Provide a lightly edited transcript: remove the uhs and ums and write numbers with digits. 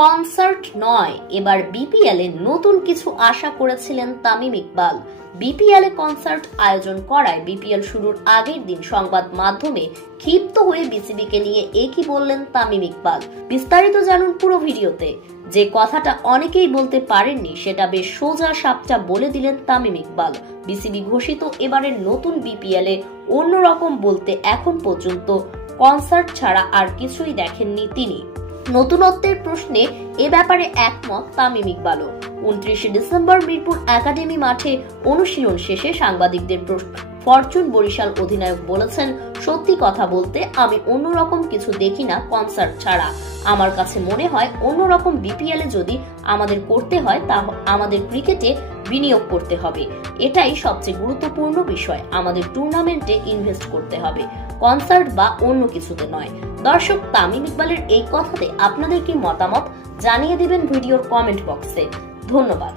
Concert নয়, এবার BPL এ নতুন কিছু আশা করেছিলেন তামিম ইকবাল। বিপিএল এ কনসার্ট আয়োজন করায় বিপিএল শুরুর আগের দিন সংবাদ মাধ্যমে ক্ষিপ্ত হয়ে বিসিবিকে নিয়ে একই বললেন তামিম ইকবাল। বিস্তারিত জানুন পুরো ভিডিওতে। যে কথাটা অনেকেই বলতে পারেননি সেটা বেশ সোজা সাপটা বলে দিলেন তামিম ইকবাল। বিসিবি ঘোষিত এবারের নতুন বিপিএল এ অন্যরকম বলতে এখন পর্যন্ত কনসার্ট ছাড়া আর কিছুই দেখেননি তিনি। নতুনত্বের প্রশ্নে এ ব্যাপারে একমত তামিম ইকবালও। 29 ডিসেম্বর মিরপুর একাডেমি মাঠে অনুশীলন শেষে সাংবাদিকদের প্রশ্ন ফরচুন বরিশাল অধিনায়ক বলেছেন, সত্যি কথা বলতে আমি অন্যরকম কিছু দেখি না কনসার্ট ছাড়া। আমার কাছে মনে হয় অন্যরকম বিপিএল এ যদি আমাদের করতে হয় তা আমাদের ক্রিকেটে বিনিয়োগ করতে হবে। এটাই সবচেয়ে গুরুত্বপূর্ণ বিষয়। আমাদের টুর্নামেন্টে ইনভেস্ট করতে হবে, কনসার্ট বা অন্য কিছুতে নয়। দর্শক, তামিম ইকবালের এই কথাতে আপনাদের কি মতামত জানিয়ে দিবেন ভিডিওর কমেন্ট বক্সে। ধন্যবাদ।